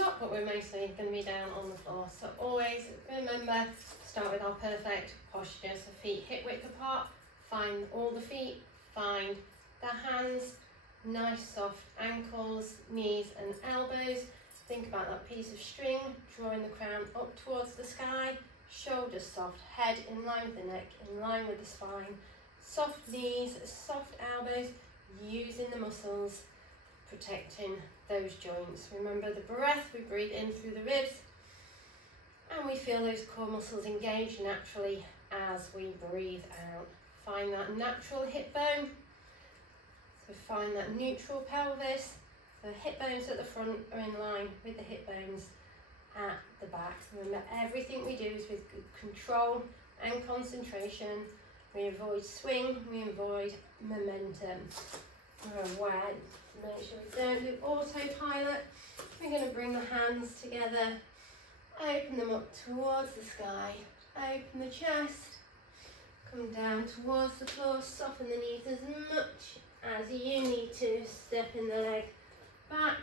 top, but we're mostly going to be down on the floor. So always remember, start with our perfect posture. So feet hip width apart, find all the feet, find the hands, nice soft ankles, knees and elbows. Think about that piece of string, drawing the crown up towards the sky, shoulders soft, head in line with the neck, in line with the spine, soft knees, soft elbows, using the muscles, protecting those joints. Remember the breath, we breathe in through the ribs, and we feel those core muscles engage naturally as we breathe out. Find that natural hip bone, so find that neutral pelvis. The hip bones at the front are in line with the hip bones at the back. Remember, everything we do is with good control and concentration. We avoid swing, we avoid momentum. We're aware to make sure we don't do autopilot. We're going to bring the hands together, open them up towards the sky, open the chest, come down towards the floor, soften the knees as much as you need to, step in the leg back,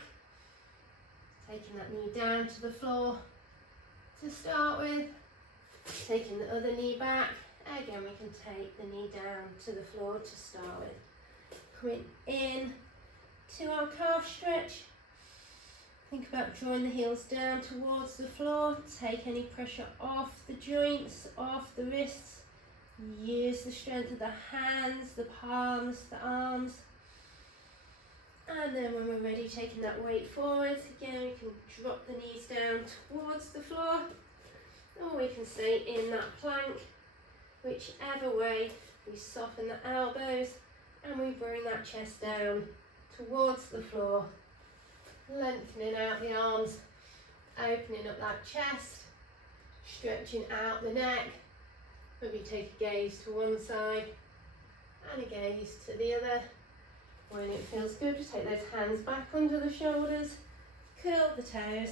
taking that knee down to the floor to start with, taking the other knee back, again we can take the knee down to the floor to start with. Coming in to our calf stretch, think about drawing the heels down towards the floor, take any pressure off the joints, off the wrists, use the strength of the hands, the palms, the arms. And then when we're ready, taking that weight forwards, again we can drop the knees down towards the floor, or we can stay in that plank. Whichever way, we soften the elbows and we bring that chest down towards the floor, lengthening out the arms, opening up that chest, stretching out the neck. Maybe take a gaze to one side and a gaze to the other. When it feels good, just take those hands back under the shoulders, curl the toes,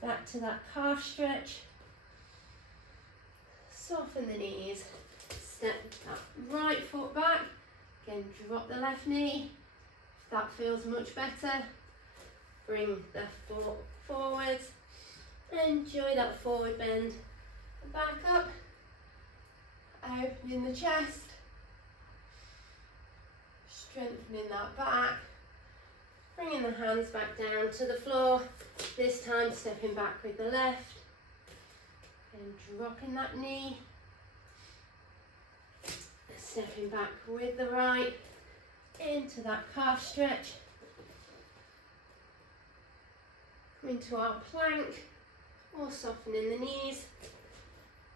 back to that calf stretch, soften the knees, step that right foot back, again drop the left knee, if that feels much better, bring the foot forwards, enjoy that forward bend, back up, opening the chest, strengthening that back, bringing the hands back down to the floor, this time stepping back with the left, and dropping that knee, stepping back with the right, into that calf stretch, coming to our plank, or softening the knees,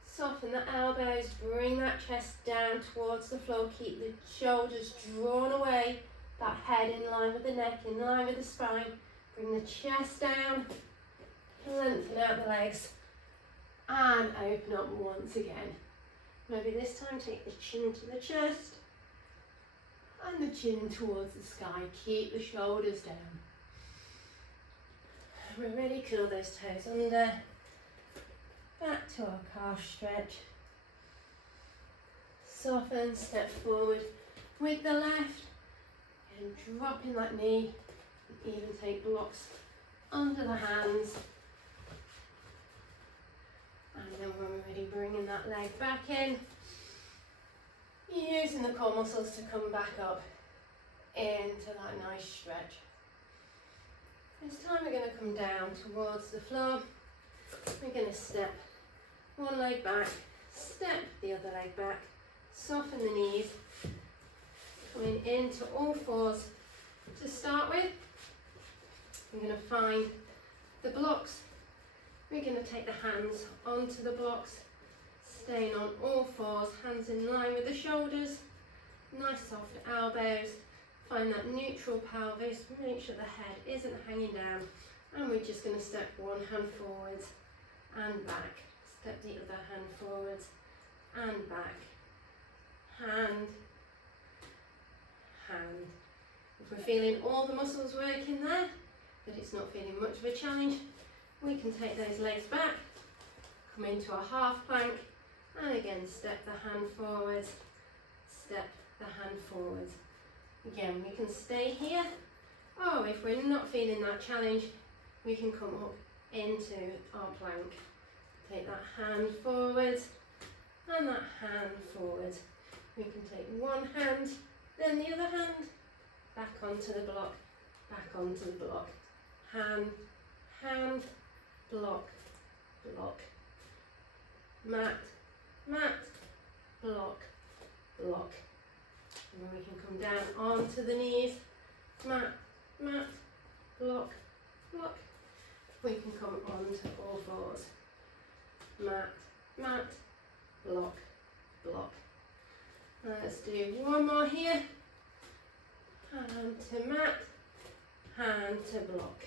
soften the elbows, bring that chest down towards the floor, keep the shoulders drawn away, that head in line with the neck, in line with the spine, bring the chest down, lengthen out the legs, and open up once again. Maybe this time take the chin to the chest, and the chin towards the sky, keep the shoulders down. We're ready, curl those toes under, back to our calf stretch, soften, step forward with the left, and dropping that knee, even take blocks under the hands, and then when we're ready, bringing that leg back in, using the core muscles to come back up into that nice stretch. This time we're going to come down towards the floor, we're going to step one leg back, step the other leg back, soften the knees, coming into all fours to start with. We're going to find the blocks, we're going to take the hands onto the blocks, staying on all fours, hands in line with the shoulders, nice soft elbows, find that neutral pelvis, make sure the head isn't hanging down, and we're just going to step one hand forwards and back. Step the other hand forwards and back, hand, hand. If we're feeling all the muscles working there, but it's not feeling much of a challenge, we can take those legs back, come into a half plank, and again step the hand forwards, step the hand forwards. Again, we can stay here, or if we're not feeling that challenge, we can come up into our plank. Take that hand forward and that hand forward. We can take one hand, then the other hand, back onto the block, back onto the block. Hand, hand, block, block. Mat, mat, block, block. And then we can come down onto the knees. Mat, mat, block, block. We can come onto all fours. Mat, mat, block, block. Let's do one more here. Hand to mat, hand to block.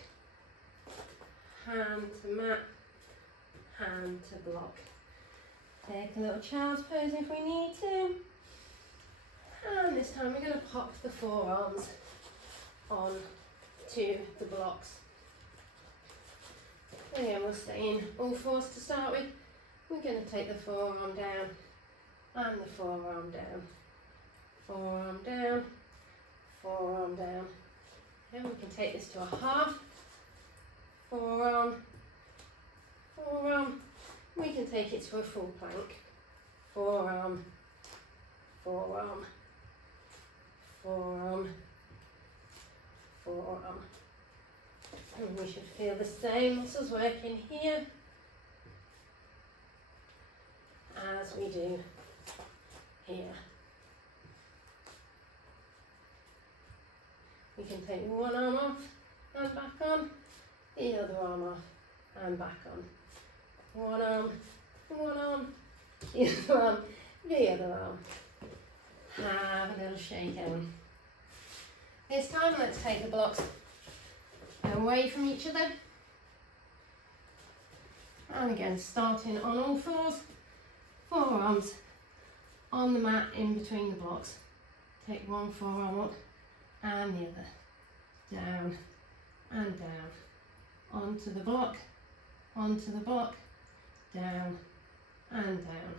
Hand to mat, hand to block. Take a little child's pose if we need to. And this time we're going to pop the forearms on to the blocks. Again, we'll stay in all fours to start with. We're going to take the forearm down and the forearm down. Forearm down, forearm down. Then we can take this to a half. Forearm, forearm. We can take it to a full plank. Forearm, forearm, forearm, forearm. And we should feel the same muscles working here as we do here. We can take one arm off and back on, the other arm off and back on. One arm, the other arm, the other arm. Have a little shake down. This time let's take the blocks away from each other. And again, starting on all fours, forearms on the mat in between the blocks. Take one forearm up and the other. Down and down. Onto the block, down and down.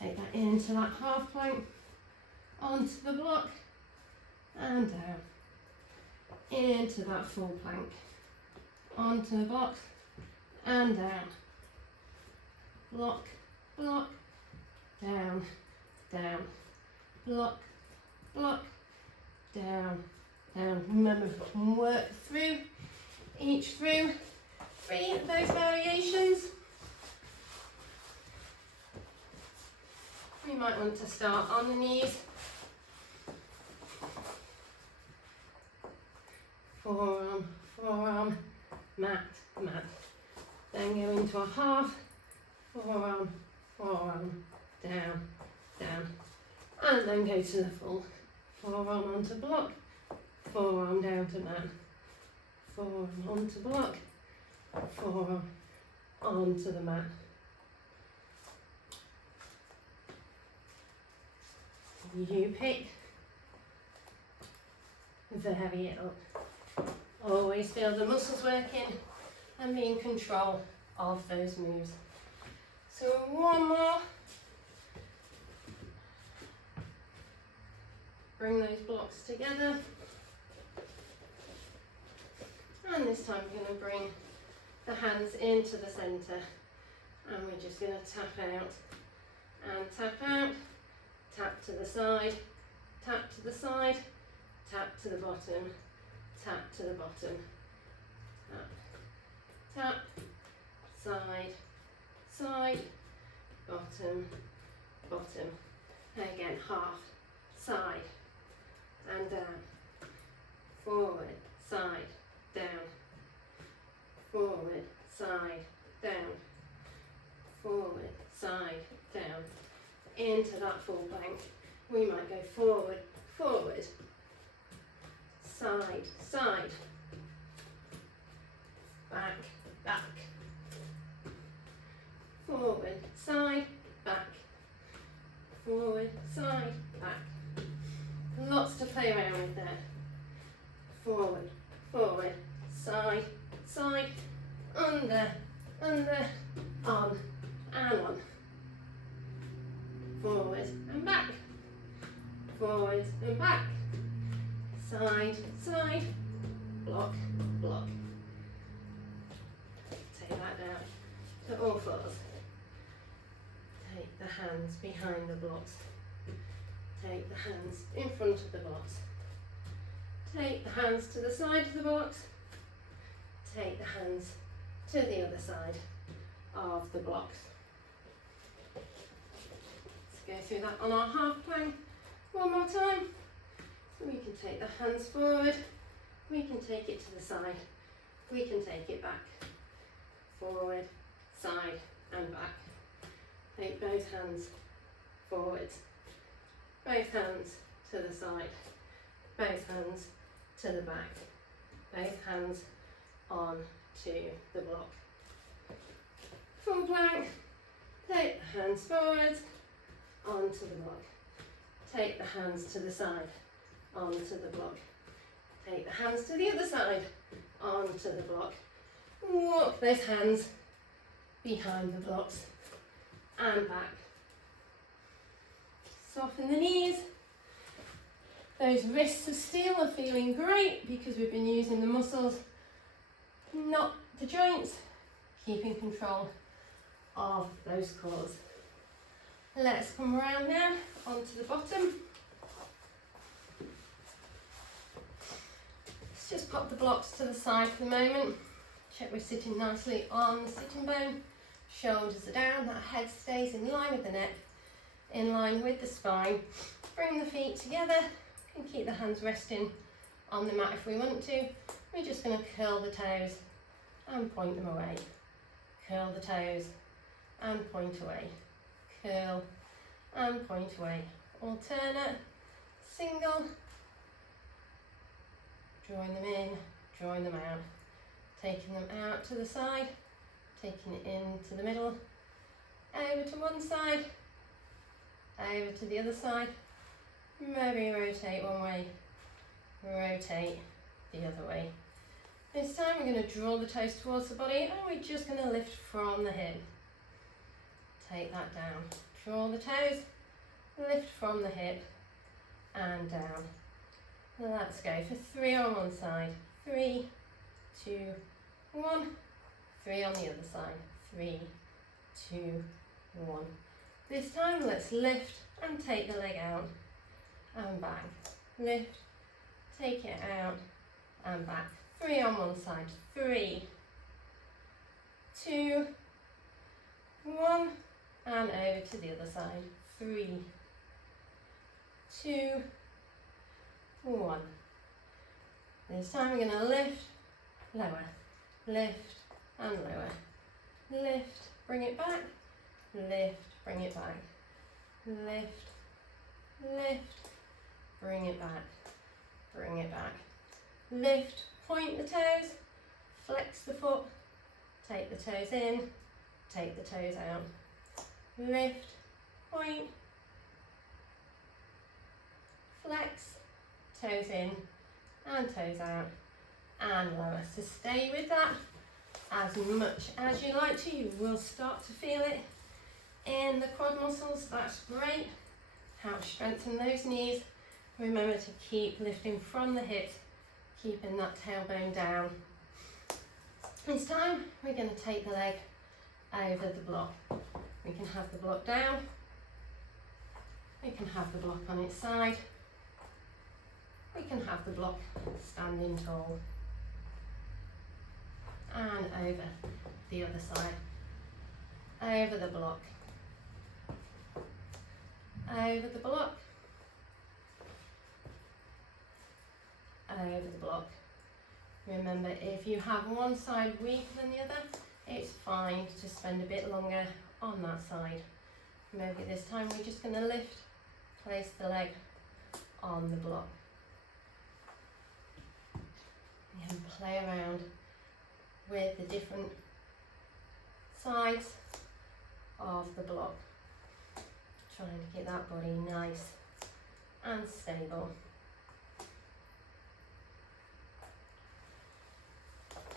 Take that into that half plank, onto the block and down. Into that full plank, onto the block and down. Block, block, down, down. Block, block, down, down. Remember, we can work through each through 3 of those variations. We might want to start on the knees. Forearm, forearm, mat, mat. Then go into a half. Forearm, forearm, down, down. And then go to the full. Forearm onto block, forearm down to mat. Forearm onto block, forearm onto the mat. You pick, vary it up. Always feel the muscles working and be in control of those moves. So one more. Bring those blocks together. And this time we're going to bring the hands into the centre. And we're just going to tap out and tap out. Tap to the side, tap to the side, tap to the bottom, tap to the bottom, tap, tap, side, side, bottom, bottom. And again, half, side, and down, forward, side, down, forward, side, down, forward, side, down. Into that full plank. We might go forward, forward, side, side, back, back, forward, side, back, forward, side, back. Lots to play around with there. Forward, forward, side, side, under, under, on, and on. Forward and back, forward and back, side, side, block, block. all fours. Take the hands behind the blocks. Take the hands in front of the blocks. Take the hands to the side of the blocks. Take the hands to the other side of the blocks. Let's go through that on our half plank one more time. So we can take the hands forward, we can take it to the side, we can take it back, forward, side and back. Take both hands forwards, both hands to the side, both hands to the back, both hands on to the block. Full plank, take the hands forwards, onto the block. Take the hands to the side, onto the block. Take the hands to the other side, onto the block. Walk those hands behind the blocks and back. Soften the knees. Those wrists of steel are feeling great because we've been using the muscles, not the joints, keeping control of those cores. Let's come around now onto the bottom. Let's just pop the blocks to the side for the moment. Check we're sitting nicely on the sitting bone. Shoulders are down, that head stays in line with the neck, in line with the spine. Bring the feet together and keep the hands resting on the mat if we want to. We're just going to curl the toes and point them away. Curl the toes and point away. Curl and point away. Alternate, single, drawing them in, drawing them out. Taking them out to the side, taking it into the middle, over to one side, over to the other side, maybe rotate one way, rotate the other way. This time we're going to draw the toes towards the body and we're just going to lift from the hip. Take that down. Draw the toes, lift from the hip and down. Let's go for 3 on one side. 3, 2, 1. 3 on the other side. 3, 2, 1. This time let's lift and take the leg out and back. Lift, take it out and back. 3 on one side. 3, 2, 1. And over to the other side. 3, 2, 1. This time we're going to lift, lower, lift and lower. Lift, bring it back, lift, bring it back. Lift, lift, bring it back, bring it back. Lift, point the toes, flex the foot, take the toes in, take the toes out. Lift, point, flex, toes in and toes out and lower. So stay with that as much as you like to. You will start to feel it in the quad muscles. That's great. Help strengthen those knees. Remember to keep lifting from the hips, keeping that tailbone down. This time we're going to take the leg over the block. We can have the block down, we can have the block on its side, we can have the block standing tall, and over the other side, over the block, over the block, over the block. Remember, if you have one side weaker than the other, it's fine to spend a bit longer on that side. Maybe this time we're just going to lift, place the leg on the block. And play around with the different sides of the block. Trying to get that body nice and stable.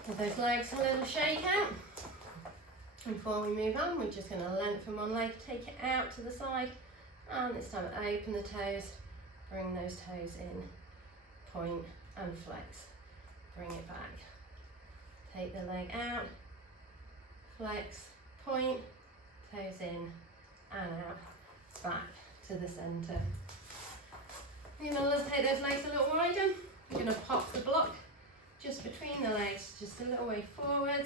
Give those legs a little shake out. Before we move on, we're just going to lengthen one leg, take it out to the side, and this time open the toes, bring those toes in, point and flex, bring it back. Take the leg out, flex, point, toes in and out, back to the centre. You're going to take those legs a little wider. You're going to pop the block just between the legs, just a little way forward.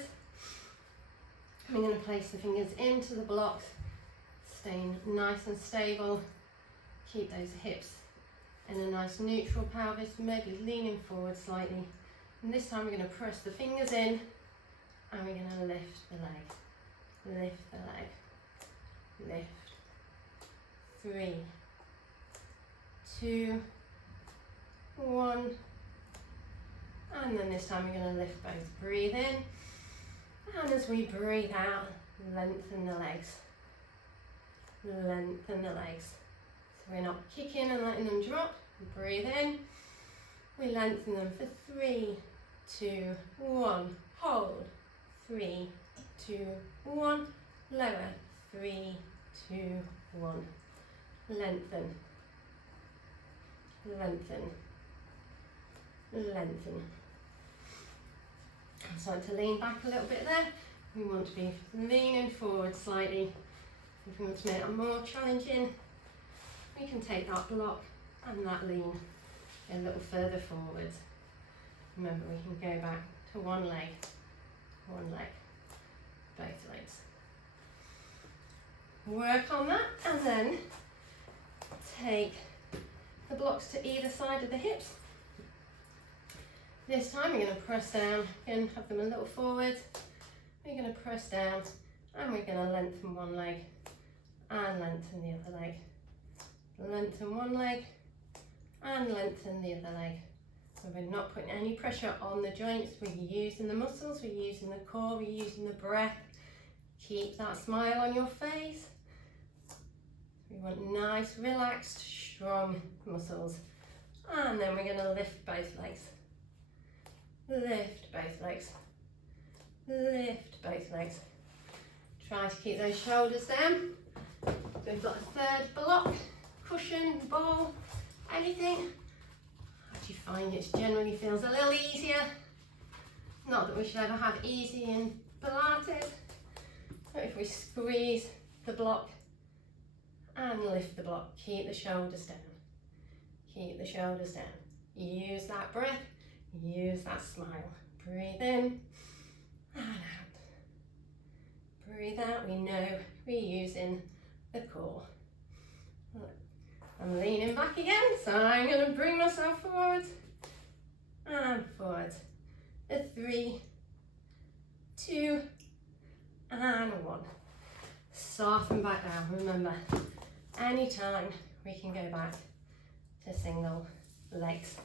We're going to place the fingers into the blocks, staying nice and stable. Keep those hips in a nice neutral pelvis, maybe leaning forward slightly. And this time we're going to press the fingers in and we're going to lift the leg, lift the leg, lift. 3, 2, 1. And then this time we're going to lift both. Breathe in. And as we breathe out, lengthen the legs. Lengthen the legs. So we're not kicking and letting them drop. Breathe in. We lengthen them for 3, 2, 1. Hold. 3, 2, 1. Lower. 3, 2, 1. Lengthen. Lengthen. Lengthen. So to lean back a little bit there. We want to be leaning forward slightly. If we want to make it more challenging, we can take that block and that lean a little further forward. Remember, we can go back to one leg, both legs. Work on that and then take the blocks to either side of the hips. This time we're going to press down and have them a little forward. We're going to press down and we're going to lengthen one leg and lengthen the other leg. Lengthen one leg and lengthen the other leg. So we're not putting any pressure on the joints, we're using the muscles, we're using the core, we're using the breath. Keep that smile on your face. We want nice, relaxed, strong muscles. And then we're going to lift both legs. Lift both legs. Lift both legs. Try to keep those shoulders down. We've got a third block, cushion, ball, anything. I actually find it generally feels a little easier. Not that we should ever have easy in Pilates. But if we squeeze the block and lift the block, keep the shoulders down. Keep the shoulders down. Use that breath. Use that smile. Breathe in and out. Breathe out. We know we're using the core. I'm leaning back again, so I'm going to bring myself forward and forward. 3, 2, and 1. Soften back down. Remember, anytime we can go back to single legs.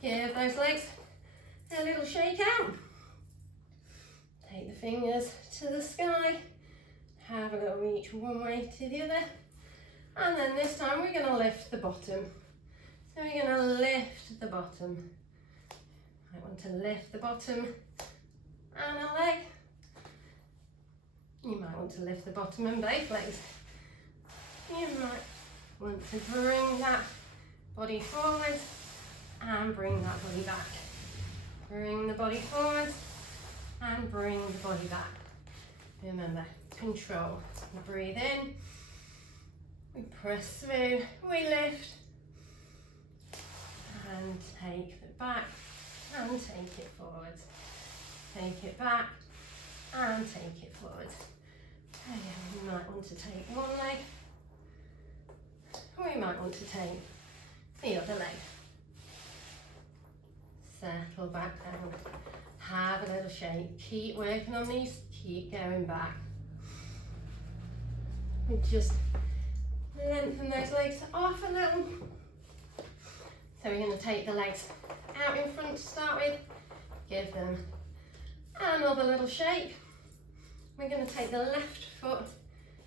Give those legs a little shake out. Take the fingers to the sky. Have a little reach one way to the other. And then this time we're going to lift the bottom. So we're going to lift the bottom. I want to lift the bottom and a leg. You might want to lift the bottom and both legs. You might want to bring that body forward and bring that body back. Bring the body forward and bring the body back. Remember, control. Breathe in. We press through. We lift. And take it back and take it forward. Take it back and take it forward. Again, we might want to take one leg. Or we might want to take the other leg. Settle back down. Have a little shake. Keep working on these. Keep going back. And just lengthen those legs off a little. So we're going to take the legs out in front to start with. Give them another little shake. We're going to take the left foot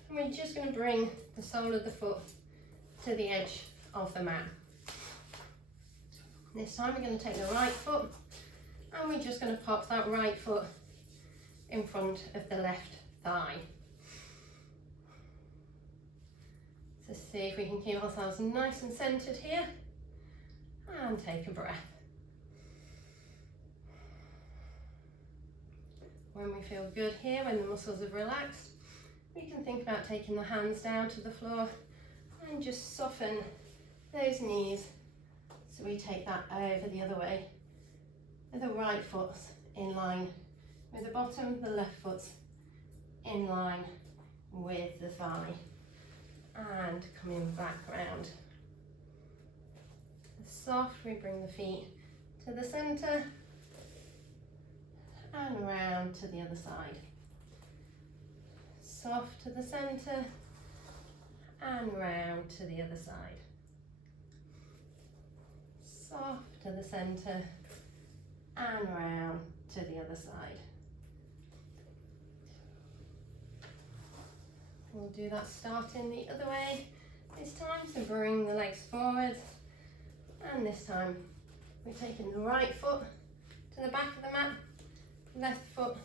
and we're just going to bring the sole of the foot to the edge of the mat. This time we're going to take the right foot and we're just going to pop that right foot in front of the left thigh. So see if we can keep ourselves nice and centered here and take a breath. When we feel good here, when the muscles have relaxed, we can think about taking the hands down to the floor and just soften those knees. So we take that over the other way. The right foot's in line with the bottom, the left foot's in line with the thigh. And coming back round. Soft, we bring the feet to the centre and round to the other side. Soft to the centre and round to the other side. Soft to the centre and round to the other side. We'll do that starting the other way this time, so bring the legs forward, and this time we're taking the right foot to the back of the mat, left foot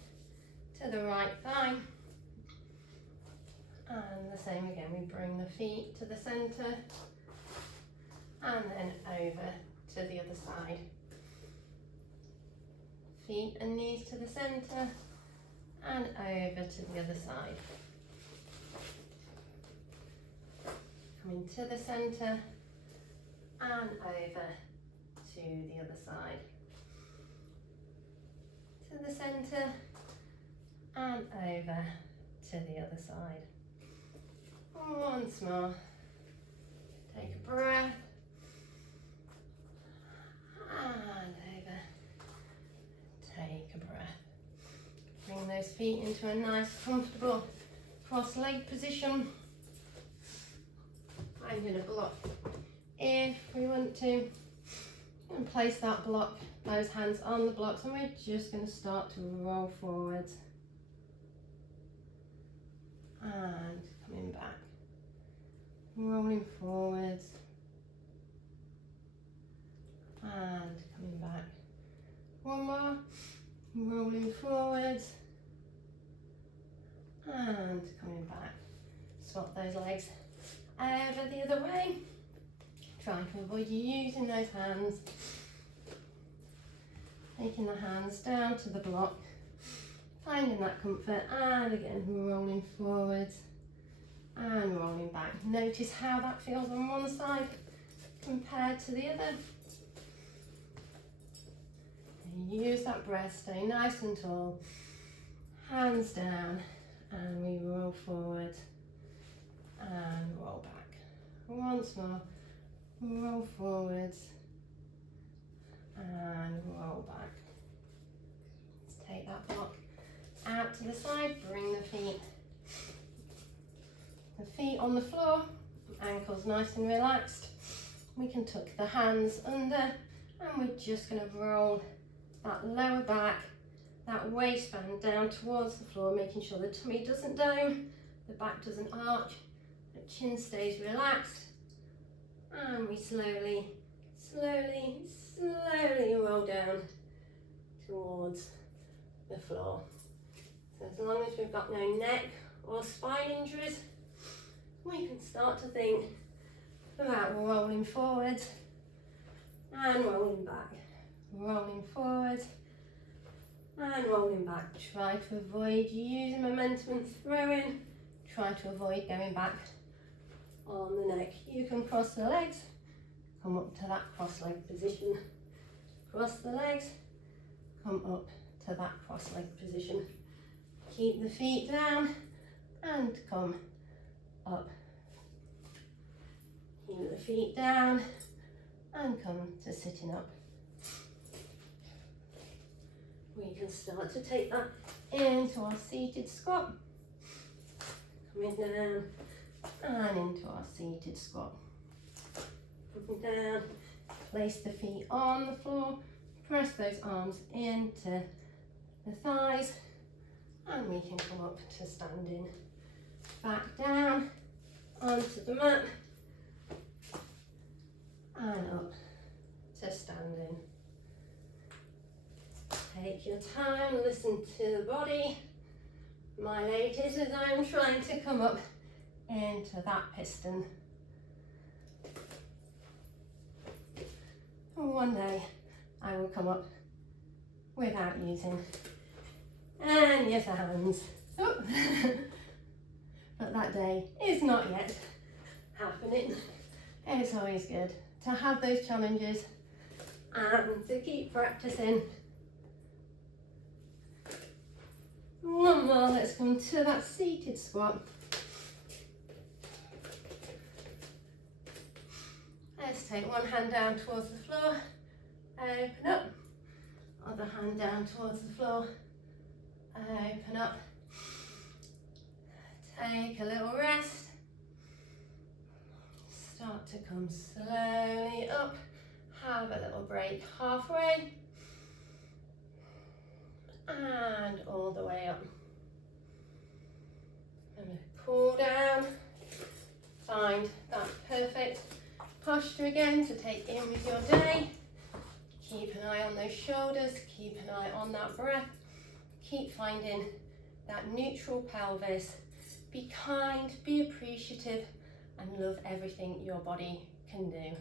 to the right thigh, and the same again, we bring the feet to the centre and then over to the other side. Feet and knees to the centre and over to the other side. Coming to the centre and over to the other side. To the centre and over to the other side. Once more. Take a breath. And over. Take a breath. Bring those feet into a nice, comfortable cross-leg position. I'm going to block if we want to, and place that block, those hands on the blocks, and we're just going to start to roll forwards and coming back, rolling forwards and coming back. One more, rolling forwards and coming back. Swap those legs over the other way. Try to avoid using those hands. Taking the hands down to the block, finding that comfort, and again rolling forwards and rolling back. Notice how that feels on one side compared to the other. And use that breath, stay nice and tall. Hands down, and we roll forward and roll back. Once more, roll forwards and roll back. Let's take that block out to the side, bring the feet on the floor, ankles nice and relaxed. We can tuck the hands under, and we're just going to roll that lower back, that waistband down towards the floor, making sure the tummy doesn't dome, the back doesn't arch, the chin stays relaxed, and we slowly roll down towards the floor. So as long as we've got no neck or spine injuries, we can start to think about rolling forwards and rolling back, rolling forwards and rolling back. Try to avoid using momentum and throwing. Try to avoid going back on the neck. You can cross the legs, come up to that cross-leg position. Cross the legs, come up to that cross-leg position. Keep the feet down and come up. Keep the feet down and come to sitting up. We can start to take that into our seated squat. Coming down and into our seated squat. Coming down, place the feet on the floor, press those arms into the thighs, and we can come up to standing. Back down onto the mat and up to standing. Take your time, listen to the body. My ladies, as I'm trying to come up into that piston. And one day I will come up without using and your hands. Oh. But that day is not yet happening. It's always good to have those challenges and to keep practicing. One more, let's come to that seated squat. Let's take one hand down towards the floor, open up, other hand down towards the floor, open up, take a little rest, start to come slowly up, have a little break halfway, and all the way up. And cool down, find that perfect posture again to take in with your day. Keep an eye on those shoulders, keep an eye on that breath, keep finding that neutral pelvis. Be kind, be appreciative, and love everything your body can do.